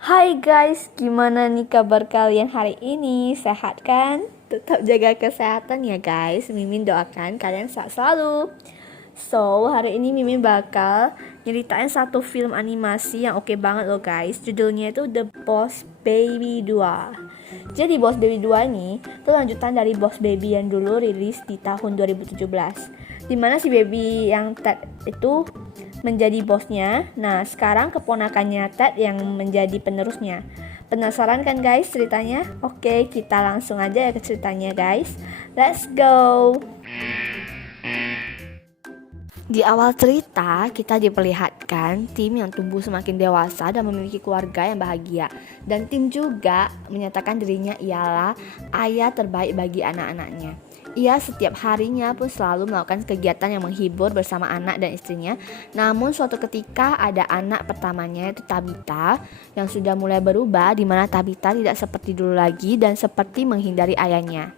Hai guys, gimana nih kabar kalian hari ini? Sehat kan? Tetap jaga kesehatan ya guys. Mimin doakan kalian sehat selalu. So, hari ini Mimin bakal nyeritain satu film animasi yang oke banget loh guys. Judulnya itu The Boss Baby 2. Jadi Boss Baby 2 ini tuh lanjutan dari Boss Baby yang dulu rilis di tahun 2017. Dimana si baby yang Ted itu menjadi bosnya. Nah, sekarang keponakannya Ted yang menjadi penerusnya. Penasaran kan guys ceritanya? Oke, kita langsung aja ya ke ceritanya guys. Let's go. Di awal cerita, kita diperlihatkan tim yang tumbuh semakin dewasa dan memiliki keluarga yang bahagia. Dan tim juga menyatakan dirinya ialah ayah terbaik bagi anak-anaknya. Ia setiap harinya pun selalu melakukan kegiatan yang menghibur bersama anak dan istrinya. Namun suatu ketika ada anak pertamanya yaitu Tabitha yang sudah mulai berubah, di mana Tabitha tidak seperti dulu lagi dan seperti menghindari ayahnya.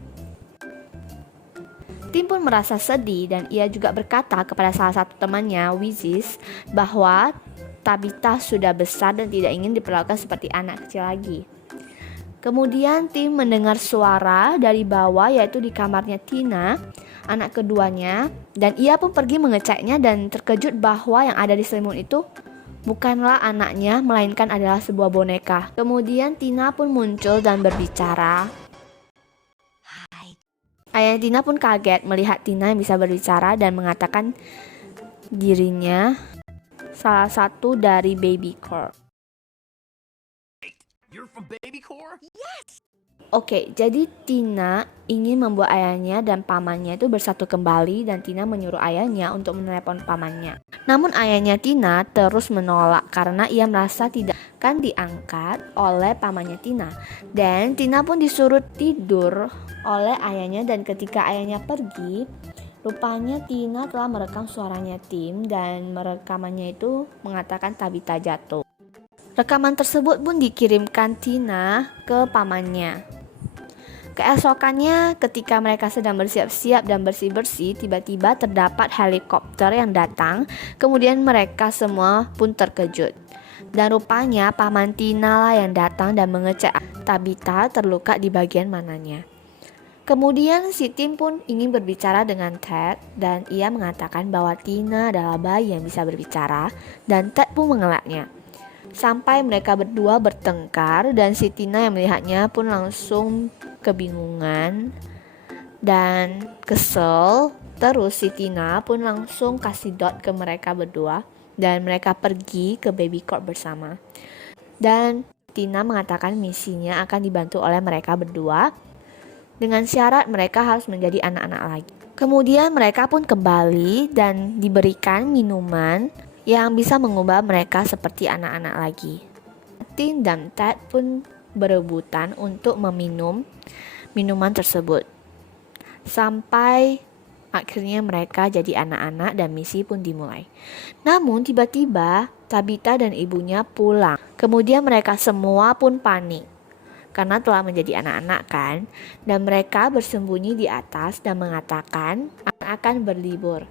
Tim pun merasa sedih dan ia juga berkata kepada salah satu temannya, Wizis, bahwa Tabitha sudah besar dan tidak ingin diperlakukan seperti anak kecil lagi. Kemudian Tim mendengar suara dari bawah yaitu di kamarnya Tina, anak keduanya, dan ia pun pergi mengeceknya dan terkejut bahwa yang ada di selimut itu bukanlah anaknya melainkan adalah sebuah boneka. Kemudian Tina pun muncul dan berbicara. Ayah Tina pun kaget melihat Tina yang bisa berbicara dan mengatakan dirinya salah satu dari Baby Corp. You're from Baby Corp? Yes. Oke, jadi Tina ingin membuat ayahnya dan pamannya itu bersatu kembali dan Tina menyuruh ayahnya untuk menelepon pamannya. Namun ayahnya Tina terus menolak karena ia merasa tidak akan diangkat oleh pamannya Tina. Dan Tina pun disuruh tidur oleh ayahnya dan ketika ayahnya pergi, rupanya Tina telah merekam suaranya Tim dan merekamannya itu mengatakan Tabitha jatuh. Rekaman tersebut pun dikirimkan Tina ke pamannya. Keesokannya ketika mereka sedang bersiap-siap dan bersih-bersih, tiba-tiba terdapat helikopter yang datang. Kemudian mereka semua pun terkejut. Dan rupanya paman Tina lah yang datang dan mengecek Tabitha terluka di bagian mananya. Kemudian si Tim pun ingin berbicara dengan Ted dan ia mengatakan bahwa Tina adalah bayi yang bisa berbicara dan Ted pun mengelaknya. Sampai mereka berdua bertengkar dan si Tina yang melihatnya pun langsung kebingungan dan kesel. Terus si Tina pun langsung kasih dot ke mereka berdua dan mereka pergi ke Baby Corp bersama. Dan Tina mengatakan misinya akan dibantu oleh mereka berdua dengan syarat mereka harus menjadi anak-anak lagi. Kemudian mereka pun kembali dan diberikan minuman yang bisa mengubah mereka seperti anak-anak lagi. Tim dan Ted pun berebutan untuk meminum minuman tersebut. Sampai akhirnya mereka jadi anak-anak dan misi pun dimulai. Namun tiba-tiba Tabitha dan ibunya pulang. Kemudian mereka semua pun panik karena telah menjadi anak-anak kan. Dan mereka bersembunyi di atas dan mengatakan akan berlibur.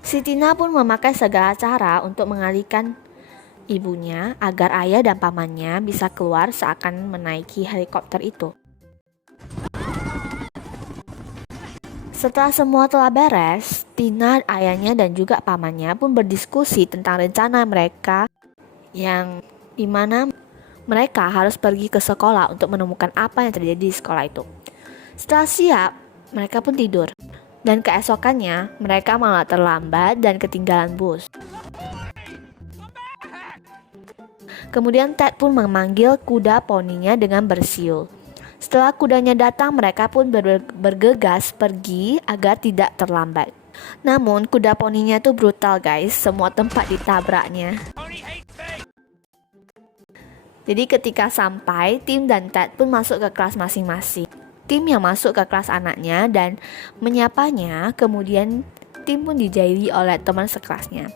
Si Tina pun memakai segala cara untuk mengalihkan ibunya agar ayah dan pamannya bisa keluar seakan menaiki helikopter itu. Setelah semua telah beres, Tina, ayahnya dan juga pamannya pun berdiskusi tentang rencana mereka yang dimana mereka harus pergi ke sekolah untuk menemukan apa yang terjadi di sekolah itu. Setelah siap, mereka pun tidur. Dan keesokannya, mereka malah terlambat dan ketinggalan bus. Kemudian Ted pun memanggil kuda poninya dengan bersiul. Setelah kudanya datang, mereka pun bergegas pergi agar tidak terlambat. Namun kuda poninya itu brutal guys, semua tempat ditabraknya. Jadi ketika sampai, Tim dan Ted pun masuk ke kelas masing-masing. Tim yang masuk ke kelas anaknya dan menyapanya, kemudian Tim pun dijaili oleh teman sekelasnya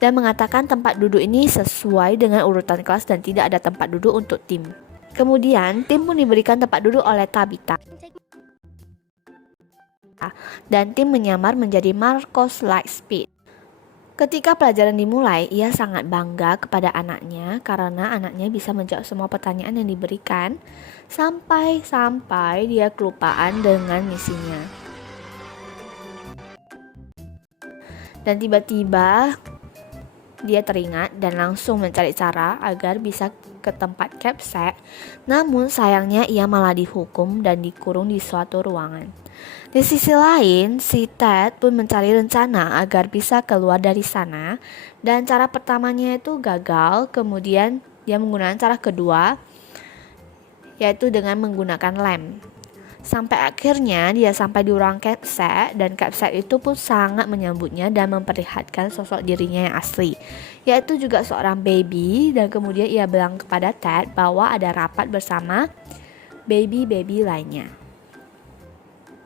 dan mengatakan tempat duduk ini sesuai dengan urutan kelas dan tidak ada tempat duduk untuk Tim. Kemudian Tim pun diberikan tempat duduk oleh Tabitha dan Tim menyamar menjadi Marcos Lightspeed Ketika pelajaran dimulai, ia sangat bangga kepada anaknya karena anaknya bisa menjawab semua pertanyaan yang diberikan sampai dia kelupaan dengan misinya. Dan tiba-tiba dia teringat dan langsung mencari cara agar bisa ke tempat Capsek. Namun sayangnya ia malah dihukum dan dikurung di suatu ruangan. Di sisi lain, si Ted pun mencari rencana agar bisa keluar dari sana. Dan cara pertamanya itu gagal, kemudian dia menggunakan cara kedua, yaitu dengan menggunakan lem. Sampai akhirnya dia sampai di ruang Capsek, dan Capsek itu pun sangat menyambutnya dan memperlihatkan sosok dirinya yang asli, yaitu juga seorang baby. Dan kemudian ia bilang kepada Ted bahwa ada rapat bersama baby-baby lainnya.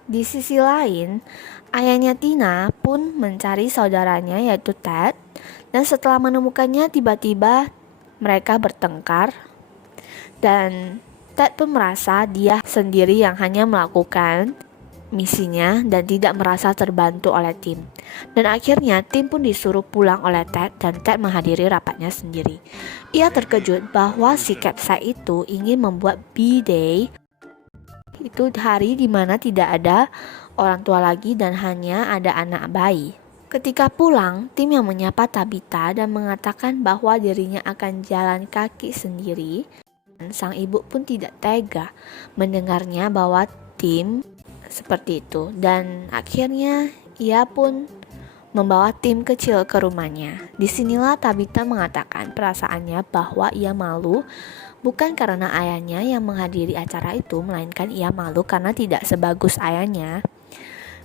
Di sisi lain, ayahnya Tina pun mencari saudaranya yaitu Ted, dan setelah menemukannya tiba-tiba mereka bertengkar dan Ted pun merasa dia sendiri yang hanya melakukan misinya dan tidak merasa terbantu oleh tim. Dan akhirnya tim pun disuruh pulang oleh Ted dan Ted menghadiri rapatnya sendiri. Ia terkejut bahwa si Capsek itu ingin membuat B-Day, itu hari di mana tidak ada orang tua lagi dan hanya ada anak bayi. Ketika pulang, tim yang menyapa Tabitha dan mengatakan bahwa dirinya akan jalan kaki sendiri. Sang ibu pun tidak tega mendengarnya bahwa tim seperti itu, dan akhirnya ia pun membawa tim kecil ke rumahnya. Disinilah Tabitha mengatakan perasaannya bahwa ia malu bukan karena ayahnya yang menghadiri acara itu, melainkan ia malu karena tidak sebagus ayahnya.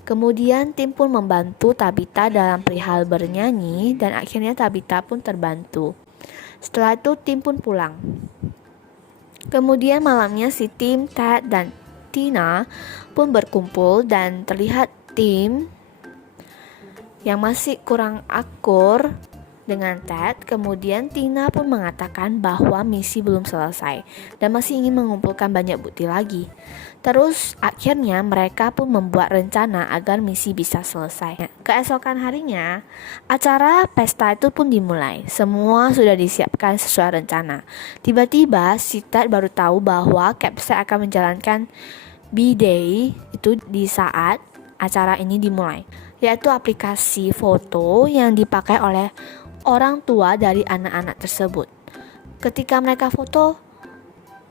Kemudian tim pun membantu Tabitha dalam perihal bernyanyi dan akhirnya Tabitha pun terbantu. Setelah itu tim pun pulang. Kemudian malamnya si Tim, Ted, dan Tina pun berkumpul dan terlihat Tim yang masih kurang akur dengan Ted. Kemudian Tina pun mengatakan bahwa misi belum selesai dan masih ingin mengumpulkan banyak bukti lagi. Terus akhirnya mereka pun membuat rencana agar misi bisa selesai. Keesokan harinya, acara pesta itu pun dimulai. Semua sudah disiapkan sesuai rencana. Tiba-tiba si Ted baru tahu bahwa Capsek akan menjalankan B-Day itu di saat acara ini dimulai, yaitu aplikasi foto yang dipakai oleh orang tua dari anak-anak tersebut. Ketika mereka foto,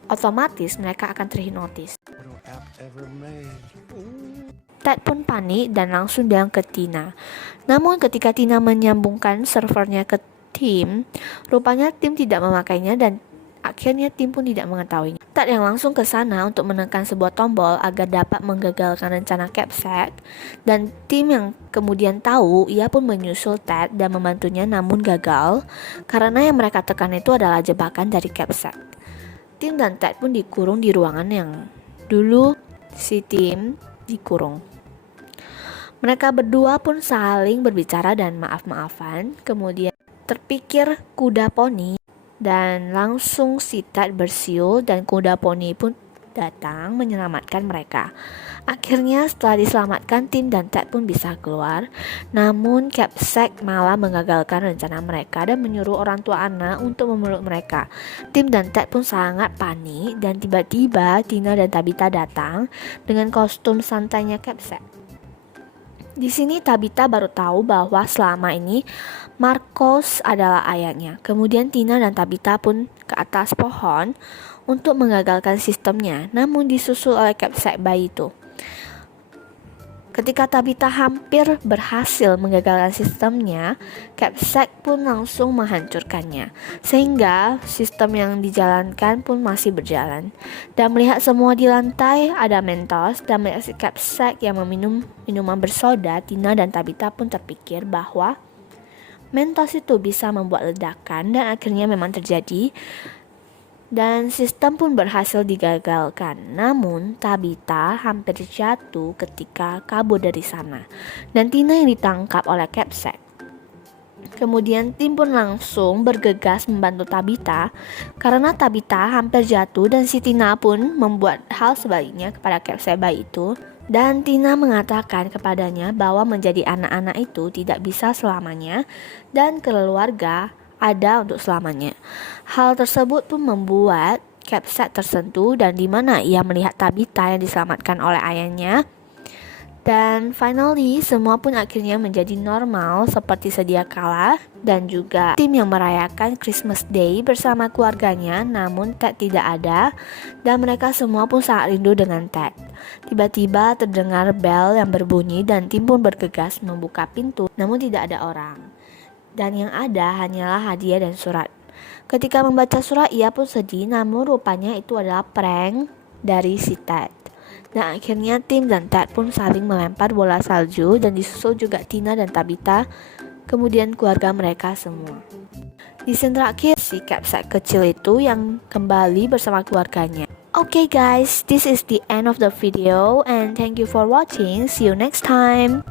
otomatis mereka akan terhipnotis. Ted pun panik dan langsung bilang ke Tina. Namun ketika Tina menyambungkan servernya ke tim, rupanya tim tidak memakainya dan akhirnya tim pun tidak mengetahuinya. Ted yang langsung ke sana untuk menekan sebuah tombol agar dapat menggagalkan rencana Capsek, dan tim yang kemudian tahu, ia pun menyusul Ted dan membantunya, namun gagal karena yang mereka tekan itu adalah jebakan dari Capsek. Tim dan Ted pun dikurung di ruangan yang dulu si Tim dikurung. Mereka berdua pun saling berbicara dan maaf-maafan. Kemudian terpikir kuda poni dan langsung si Ted bersiul dan kuda poni pun datang menyelamatkan mereka. Akhirnya setelah diselamatkan, Tim dan Ted pun bisa keluar. Namun Capsek malah mengagalkan rencana mereka dan menyuruh orang tua anak untuk memeluk mereka. Tim dan Ted pun sangat panik dan tiba-tiba Tina dan Tabitha datang dengan kostum santainya Capsek. Di sini Tabitha baru tahu bahwa selama ini Marcos adalah ayahnya. Kemudian Tina dan Tabitha pun ke atas pohon untuk mengagalkan sistemnya, namun disusul oleh Capsek bayi itu. Ketika Tabitha hampir berhasil menggagalkan sistemnya, Capsek pun langsung menghancurkannya, sehingga sistem yang dijalankan pun masih berjalan. Dan melihat semua di lantai ada Mentos dan melihat si Capsek yang meminum minuman bersoda, Tina dan Tabitha pun terpikir bahwa Mentos itu bisa membuat ledakan, dan akhirnya memang terjadi. Dan sistem pun berhasil digagalkan. Namun Tabitha hampir jatuh ketika kabur dari sana, dan Tina yang ditangkap oleh Capsek. Kemudian tim pun langsung bergegas membantu Tabitha karena Tabitha hampir jatuh, dan si Tina pun membuat hal sebaliknya kepada Capsek bayi itu. Dan Tina mengatakan kepadanya bahwa menjadi anak-anak itu tidak bisa selamanya dan keluarga ada untuk selamanya. Hal tersebut pun membuat Capsat tersentuh dan di mana ia melihat Tabitha yang diselamatkan oleh ayahnya. Dan finally, semua pun akhirnya menjadi normal seperti sedia kala. Dan juga tim yang merayakan Christmas Day bersama keluarganya, namun Ted tidak ada. Dan mereka semua pun sangat rindu dengan Ted. Tiba-tiba terdengar bel yang berbunyi dan tim pun bergegas membuka pintu, namun tidak ada orang. Dan yang ada hanyalah hadiah dan surat. Ketika membaca surat, ia pun sedih, namun rupanya itu adalah prank dari si Ted. Dan akhirnya Tim dan Ted pun saling melempar bola salju dan disusul juga Tina dan Tabitha, kemudian keluarga mereka semua. Di scene terakhir, si Capsat kecil itu yang kembali bersama keluarganya. Okay guys, this is the end of the video and thank you for watching. See you next time.